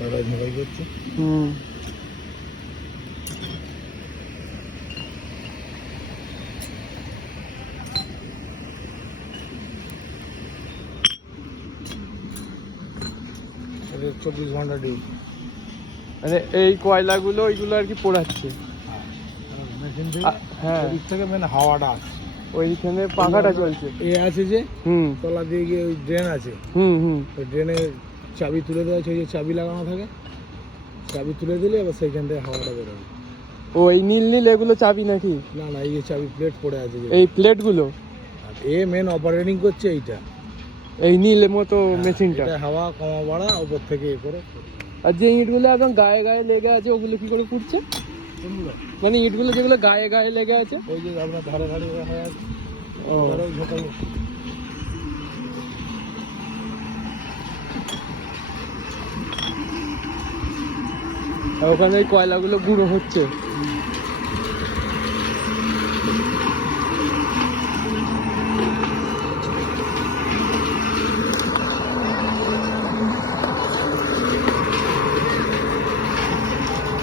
ঝাড়াই করছে। এদের 24 ঘন্টা ডিউটি। মানে এই কয়লাগুলো ওইগুলো আর কি পোড়াচ্ছে। মেশিন থেকে, হ্যাঁ, ওদিক থেকে মেন হাওয়াটা আসছে। ওইখানে পাখাটা চলছে। এ আছে যে তলা দিয়ে গিয়ে ওই ড্রেন আছে, ওই ড্রেনের চাবি তুলে দেওয়া আছে, ওই যে চাবি লাগানো থাকে, চাবি তুলে দিলে এবার সেইখান থেকে হাওয়াটা বেরোবে। ওই নীল নীল এগুলো চাবি নাকি? না না, এই যে চাবি প্লেট পড়ে আছে, এই প্লেটগুলো। এ মেন অপারেটিং করছে এইটা, এই নীল মতো মেশিনটা। এটা হাওয়া কমা বাড়া উপর থেকে এ করে। আর যে ইটগুলো একদম গায়ে গায়ে লেগে আছে ওগুলো কি করে পুড়ছে? মানে ইটগুলো যেগুলো গায়ে গায়ে লেগে আছে, ওই যে আপনার ধারে ধারে হয়ে আছে। ও ওখানে ওই কয়লাগুলো গুঁড়ো হচ্ছে।